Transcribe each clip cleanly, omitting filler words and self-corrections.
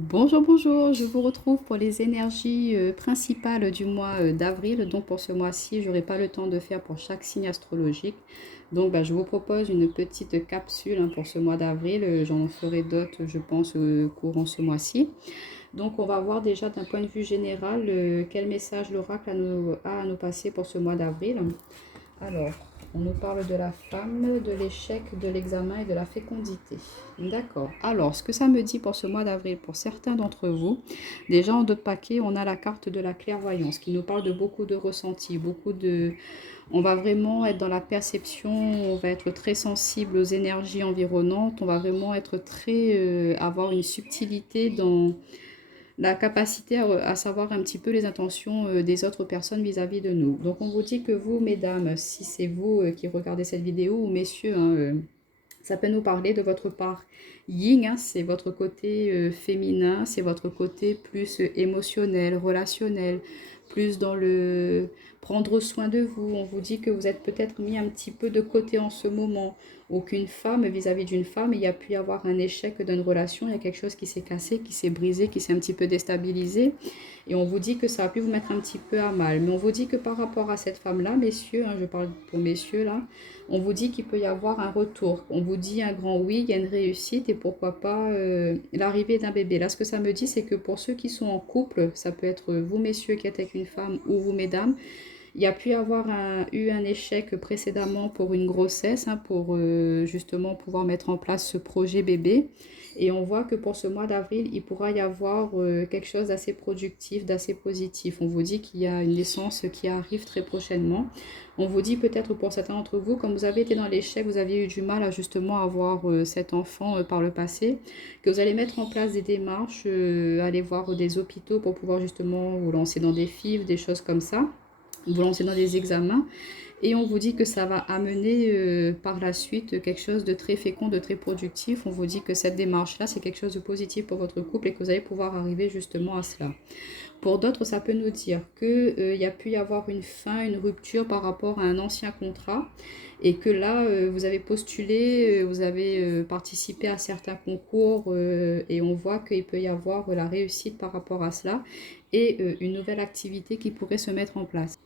Bonjour, bonjour, je vous retrouve pour les énergies principales du mois d'avril. Donc pour ce mois-ci, je n'aurai pas le temps de faire pour chaque signe astrologique. Donc je vous propose une petite capsule pour ce mois d'avril. J'en ferai d'autres, je pense, courant ce mois-ci. Donc on va voir déjà d'un point de vue général quel message l'oracle a à nous passer pour ce mois d'avril. Alors, on nous parle de la femme, de l'échec, de l'examen et de la fécondité. D'accord. Alors, ce que ça me dit pour ce mois d'avril, pour certains d'entre vous, déjà en d'autres paquets, on a la carte de la clairvoyance qui nous parle de beaucoup de ressentis, beaucoup de... On va vraiment être dans la perception, on va être très sensible aux énergies environnantes, on va vraiment être très... avoir une subtilité dans la capacité à savoir un petit peu les intentions des autres personnes vis-à-vis de nous. Donc on vous dit que vous, mesdames, si c'est vous qui regardez cette vidéo, ou messieurs, ça peut nous parler de votre part yin, c'est votre côté féminin, c'est votre côté plus émotionnel, relationnel, plus dans le prendre soin de vous. On vous dit que vous êtes peut-être mis un petit peu de côté en ce moment. Aucune femme, vis-à-vis d'une femme, il y a pu y avoir un échec d'une relation, il y a quelque chose qui s'est cassé, qui s'est brisé, qui s'est un petit peu déstabilisé. Et on vous dit que ça a pu vous mettre un petit peu à mal. Mais on vous dit que par rapport à cette femme-là, messieurs, je parle pour messieurs là, on vous dit qu'il peut y avoir un retour. On vous dit un grand oui, il y a une réussite et pourquoi pas l'arrivée d'un bébé. Là, ce que ça me dit, c'est que pour ceux qui sont en couple, ça peut être vous, messieurs, qui êtes avec une femme ou vous, mesdames, il y a pu avoir eu un échec précédemment pour une grossesse, pour justement pouvoir mettre en place ce projet bébé. Et on voit que pour ce mois d'avril, il pourra y avoir quelque chose d'assez productif, d'assez positif. On vous dit qu'il y a une naissance qui arrive très prochainement. On vous dit peut-être pour certains d'entre vous, comme vous avez été dans l'échec, vous avez eu du mal à justement avoir cet enfant par le passé, que vous allez mettre en place des démarches, aller voir des hôpitaux pour pouvoir justement vous lancer dans des FIV, des choses comme ça, vous lancer dans des examens. Et on vous dit que ça va amener par la suite quelque chose de très fécond, de très productif. On vous dit que cette démarche-là, c'est quelque chose de positif pour votre couple et que vous allez pouvoir arriver justement à cela. Pour d'autres, ça peut nous dire qu'il y a pu y avoir une fin, une rupture par rapport à un ancien contrat et que là, vous avez postulé, vous avez participé à certains concours et on voit qu'il peut y avoir la réussite par rapport à cela et une nouvelle activité qui pourrait se mettre en place.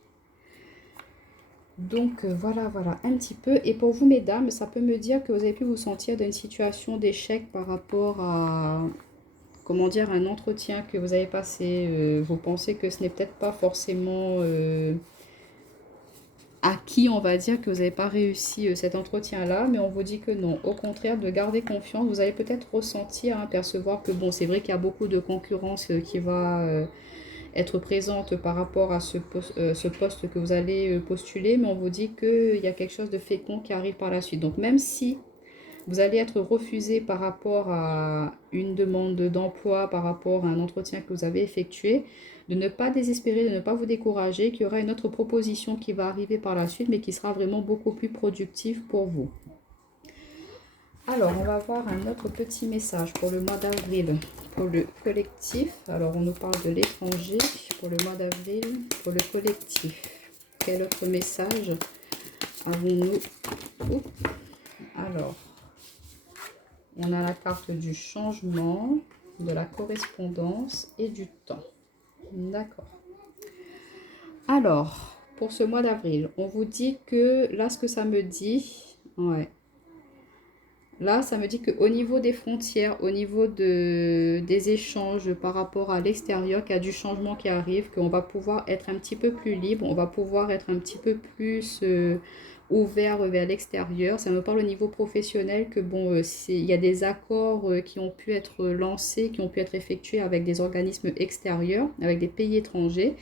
Donc voilà un petit peu. Et pour vous, mesdames, ça peut me dire que vous avez pu vous sentir dans une situation d'échec par rapport à, comment dire, un entretien que vous avez passé. Vous pensez que ce n'est peut-être pas forcément acquis, on va dire, que vous n'avez pas réussi cet entretien-là, mais on vous dit que non. Au contraire, de garder confiance, vous allez peut-être ressentir, percevoir que bon, c'est vrai qu'il y a beaucoup de concurrence qui va être présente par rapport à ce poste que vous allez postuler, mais on vous dit qu'il y a quelque chose de fécond qui arrive par la suite. Donc même si vous allez être refusé par rapport à une demande d'emploi, par rapport à un entretien que vous avez effectué, de ne pas désespérer, de ne pas vous décourager, qu'il y aura une autre proposition qui va arriver par la suite, mais qui sera vraiment beaucoup plus productive pour vous. Alors, on va voir un autre petit message pour le mois d'avril, pour le collectif. Alors, on nous parle de l'étranger pour le mois d'avril, pour le collectif. Quel autre message avons-nous? Alors, on a la carte du changement, de la correspondance et du temps. D'accord. Alors, pour ce mois d'avril, on vous dit que là, ce que ça me dit, ouais. Là, ça me dit qu'au niveau des frontières, au niveau des échanges par rapport à l'extérieur, qu'il y a du changement qui arrive, qu'on va pouvoir être un petit peu plus libre, on va pouvoir être un petit peu plus ouvert vers l'extérieur. Ça me parle au niveau professionnel que bon, il y a des accords qui ont pu être lancés, qui ont pu être effectués avec des organismes extérieurs, avec des pays étrangers,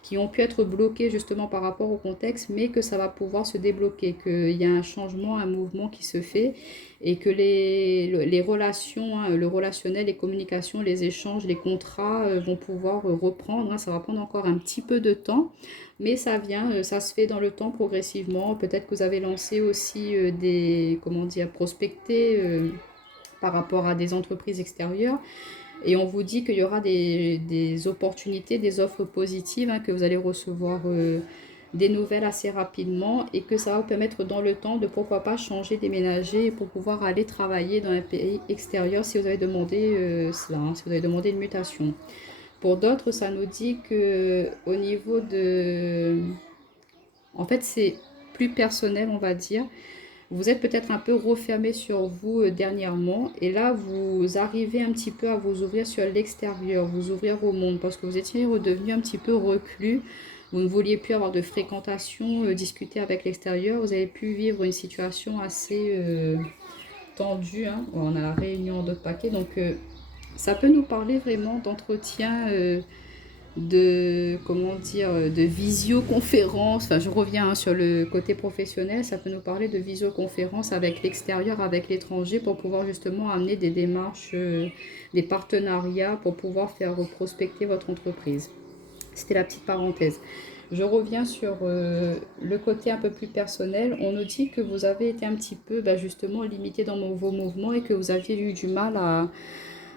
qui ont pu être bloqués justement par rapport au contexte, mais que ça va pouvoir se débloquer, qu'il y a un changement, un mouvement qui se fait et que les relations, le relationnel, les communications, les échanges, les contrats vont pouvoir reprendre. Ça va prendre encore un petit peu de temps, mais ça vient, ça se fait dans le temps progressivement. Peut-être que vous avez lancé aussi des, comment dire, prospecter par rapport à des entreprises extérieures. Et on vous dit qu'il y aura des opportunités, des offres positives que vous allez recevoir des nouvelles assez rapidement et que ça va vous permettre dans le temps de pourquoi pas changer, déménager pour pouvoir aller travailler dans un pays extérieur si vous avez demandé cela, hein, si vous avez demandé une mutation. Pour d'autres, ça nous dit que au niveau de... En fait, c'est plus personnel, on va dire. Vous êtes peut-être un peu refermé sur vous dernièrement et là, vous arrivez un petit peu à vous ouvrir sur l'extérieur, vous ouvrir au monde parce que vous étiez redevenu un petit peu reclus. Vous ne vouliez plus avoir de fréquentation, discuter avec l'extérieur. Vous avez pu vivre une situation assez tendue, hein. On a la réunion d'autres paquets, donc ça peut nous parler vraiment d'entretien, de, comment dire, de visioconférence. Enfin, je reviens hein, sur le côté professionnel, ça peut nous parler de visioconférence avec l'extérieur, avec l'étranger, pour pouvoir justement amener des démarches, des partenariats, pour pouvoir faire prospecter votre entreprise. C'était la petite parenthèse. Je reviens sur le côté un peu plus personnel. On nous dit que vous avez été un petit peu justement limité dans vos mouvements et que vous aviez eu du mal à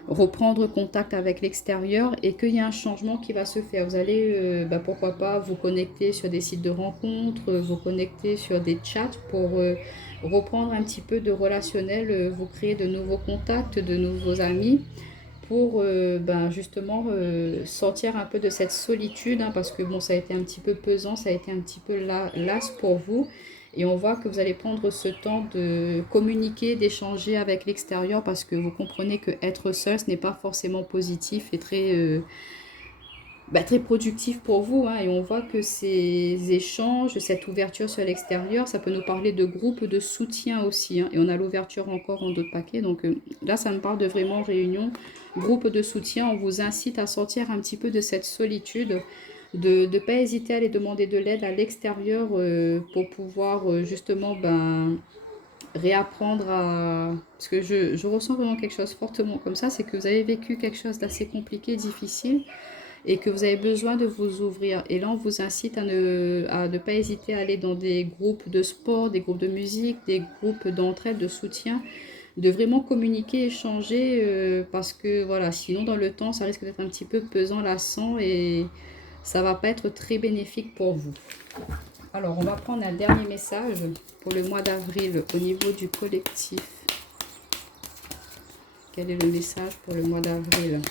reprendre contact avec l'extérieur et qu'il y a un changement qui va se faire. Vous allez, pourquoi pas, vous connecter sur des sites de rencontres, vous connecter sur des chats pour reprendre un petit peu de relationnel, vous créer de nouveaux contacts, de nouveaux amis pour justement sortir un peu de cette solitude, hein, parce que bon, ça a été un petit peu pesant, ça a été un petit peu las pour vous. Et on voit que vous allez prendre ce temps de communiquer, d'échanger avec l'extérieur parce que vous comprenez que être seul, ce n'est pas forcément positif et très productif pour vous, hein. Et on voit que ces échanges, cette ouverture sur l'extérieur, ça peut nous parler de groupes de soutien aussi, hein. Et on a l'ouverture encore en d'autres paquets. Donc là, ça me parle de vraiment réunion, groupe de soutien. On vous incite à sortir un petit peu de cette solitude, de ne pas hésiter à aller demander de l'aide à l'extérieur pour pouvoir justement réapprendre à... Parce que je ressens vraiment quelque chose fortement comme ça, c'est que vous avez vécu quelque chose d'assez compliqué, difficile, et que vous avez besoin de vous ouvrir. Et là, on vous incite à ne pas hésiter à aller dans des groupes de sport, des groupes de musique, des groupes d'entraide, de soutien, de vraiment communiquer, échanger, parce que voilà, sinon dans le temps, ça risque d'être un petit peu pesant, lassant, et ça va pas être très bénéfique pour vous. Alors, on va prendre un dernier message pour le mois d'avril au niveau du collectif. Quel est le message pour le mois d'avril?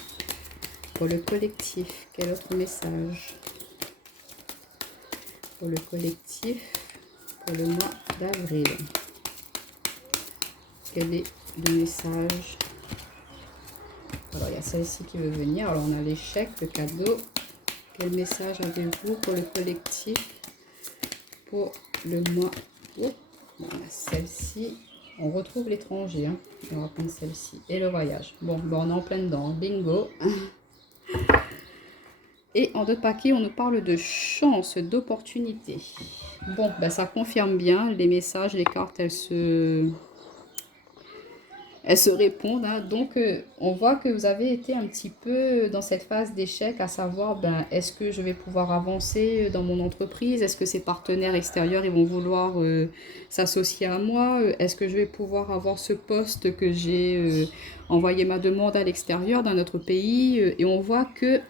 Pour le collectif, quel autre message? Pour le collectif, pour le mois d'avril. Quel est le message? Alors, il y a celle-ci qui veut venir. Alors, on a l'échec, le cadeau. Quel message avez-vous pour le collectif? Pour le mois... Oh, voilà, celle-ci. On retrouve l'étranger. Hein. On va prendre celle-ci. Et le voyage. Bon, on est en plein dedans. Bingo. Et en d'autres paquets, on nous parle de chance, d'opportunité. Bon, ça confirme bien. Les messages, les cartes, elles se répondent, hein. Donc, on voit que vous avez été un petit peu dans cette phase d'échec, à savoir, est-ce que je vais pouvoir avancer dans mon entreprise? Est-ce que ces partenaires extérieurs, ils vont vouloir s'associer à moi? Est-ce que je vais pouvoir avoir ce poste que j'ai envoyé ma demande à l'extérieur d'un autre pays? Et on voit que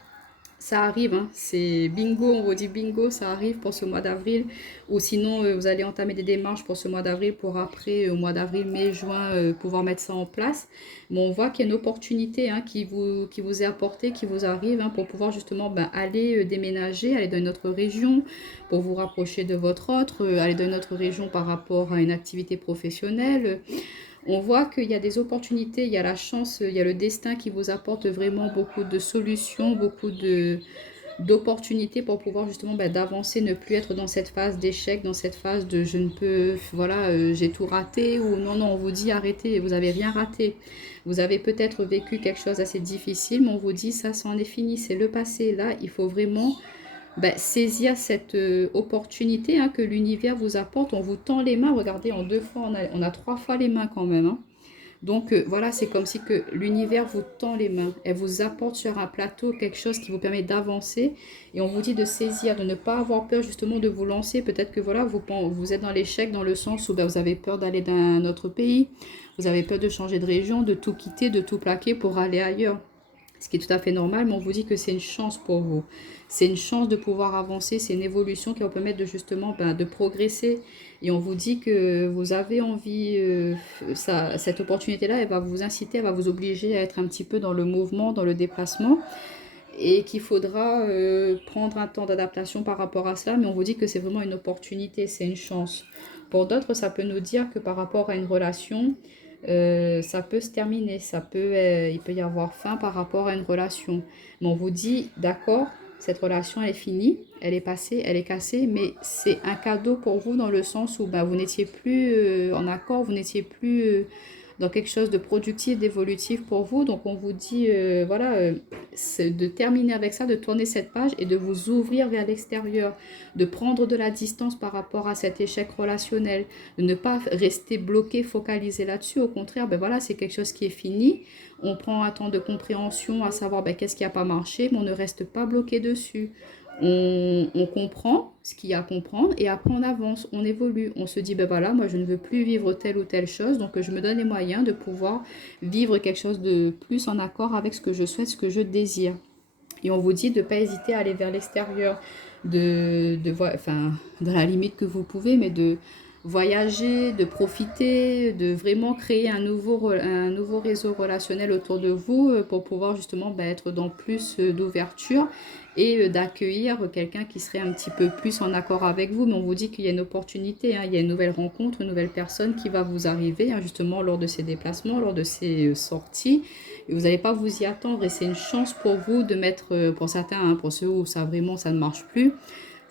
ça arrive, hein. C'est bingo, on vous dit bingo, ça arrive pour ce mois d'avril. Ou sinon, vous allez entamer des démarches pour ce mois d'avril pour après, au mois d'avril, mai, juin, pouvoir mettre ça en place. Mais on voit qu'il y a une opportunité hein, qui vous est apportée, qui vous arrive hein, pour pouvoir justement aller déménager, aller dans une autre région, pour vous rapprocher de votre autre, aller dans une autre région par rapport à une activité professionnelle. On voit qu'il y a des opportunités, il y a la chance, il y a le destin qui vous apporte vraiment beaucoup de solutions, beaucoup d'opportunités pour pouvoir justement d'avancer, ne plus être dans cette phase d'échec, dans cette phase de je ne peux, voilà, j'ai tout raté, ou non, on vous dit arrêtez, vous n'avez rien raté. Vous avez peut-être vécu quelque chose d'assez difficile, mais on vous dit ça, c'en est fini, c'est le passé. Là, il faut vraiment... saisir cette opportunité hein, que l'univers vous apporte. On vous tend les mains, regardez, en 2 fois, on a 3 fois les mains quand même. Hein. Donc voilà, c'est comme si que l'univers vous tend les mains. Elle vous apporte sur un plateau quelque chose qui vous permet d'avancer. Et on vous dit de saisir, de ne pas avoir peur justement de vous lancer. Peut-être que voilà, vous êtes dans l'échec dans le sens où vous avez peur d'aller dans un autre pays. Vous avez peur de changer de région, de tout quitter, de tout plaquer pour aller ailleurs. ce qui est tout à fait normal, mais on vous dit que c'est une chance pour vous. C'est une chance de pouvoir avancer, c'est une évolution qui va vous permettre de justement de progresser. Et on vous dit que vous avez envie, cette opportunité-là, elle va vous inciter, elle va vous obliger à être un petit peu dans le mouvement, dans le déplacement. Et qu'il faudra prendre un temps d'adaptation par rapport à ça, mais on vous dit que c'est vraiment une opportunité, c'est une chance. Pour d'autres, ça peut nous dire que par rapport à une relation, ça peut se terminer, il peut y avoir fin par rapport à une relation. Mais on vous dit, d'accord, cette relation elle est finie, elle est passée, elle est cassée, mais c'est un cadeau pour vous dans le sens où vous n'étiez plus en accord, vous n'étiez plus dans quelque chose de productif, d'évolutif pour vous. Donc on vous dit, voilà, c'est de terminer avec ça, de tourner cette page et de vous ouvrir vers l'extérieur, de prendre de la distance par rapport à cet échec relationnel, de ne pas rester bloqué, focalisé là-dessus. Au contraire, voilà, c'est quelque chose qui est fini. On prend un temps de compréhension à savoir qu'est-ce qui n'a pas marché, mais on ne reste pas bloqué dessus. On comprend ce qu'il y a à comprendre et après on avance, on évolue. On se dit, voilà, moi je ne veux plus vivre telle ou telle chose, donc je me donne les moyens de pouvoir vivre quelque chose de plus en accord avec ce que je souhaite, ce que je désire. Et on vous dit de ne pas hésiter à aller vers l'extérieur, enfin, dans la limite que vous pouvez, mais de voyager, de profiter, de vraiment créer un nouveau réseau relationnel autour de vous pour pouvoir justement être dans plus d'ouverture et d'accueillir quelqu'un qui serait un petit peu plus en accord avec vous. Mais on vous dit qu'il y a une opportunité, il y a une nouvelle rencontre, une nouvelle personne qui va vous arriver justement lors de ces déplacements, lors de ces sorties. Et vous n'allez pas vous y attendre et c'est une chance pour vous de mettre, pour certains, pour ceux où ça vraiment ça ne marche plus,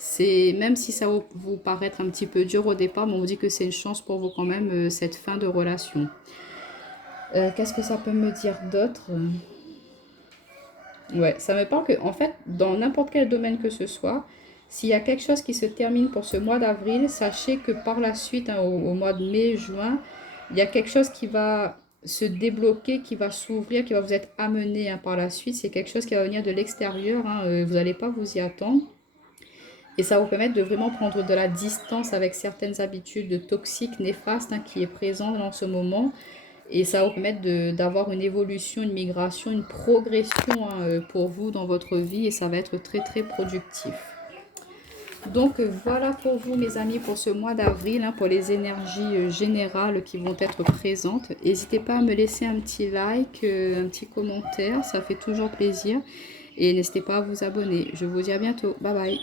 c'est même si ça va vous paraître un petit peu dur au départ, mais on vous dit que c'est une chance pour vous quand même cette fin de relation. Qu'est-ce que ça peut me dire d'autre? Ouais, ça me parle que en fait, dans n'importe quel domaine que ce soit, s'il y a quelque chose qui se termine pour ce mois d'avril, sachez que par la suite, au mois de mai, juin, il y a quelque chose qui va se débloquer, qui va s'ouvrir, qui va vous être amené par la suite. C'est quelque chose qui va venir de l'extérieur, vous n'allez pas vous y attendre. Et ça va vous permettre de vraiment prendre de la distance avec certaines habitudes toxiques, néfastes qui est présente en ce moment. Et ça va vous permettre d'avoir une évolution, une migration, une progression pour vous dans votre vie. Et ça va être très très productif. Donc voilà pour vous mes amis pour ce mois d'avril, pour les énergies générales qui vont être présentes. N'hésitez pas à me laisser un petit like, un petit commentaire, ça fait toujours plaisir. Et n'hésitez pas à vous abonner. Je vous dis à bientôt. Bye bye.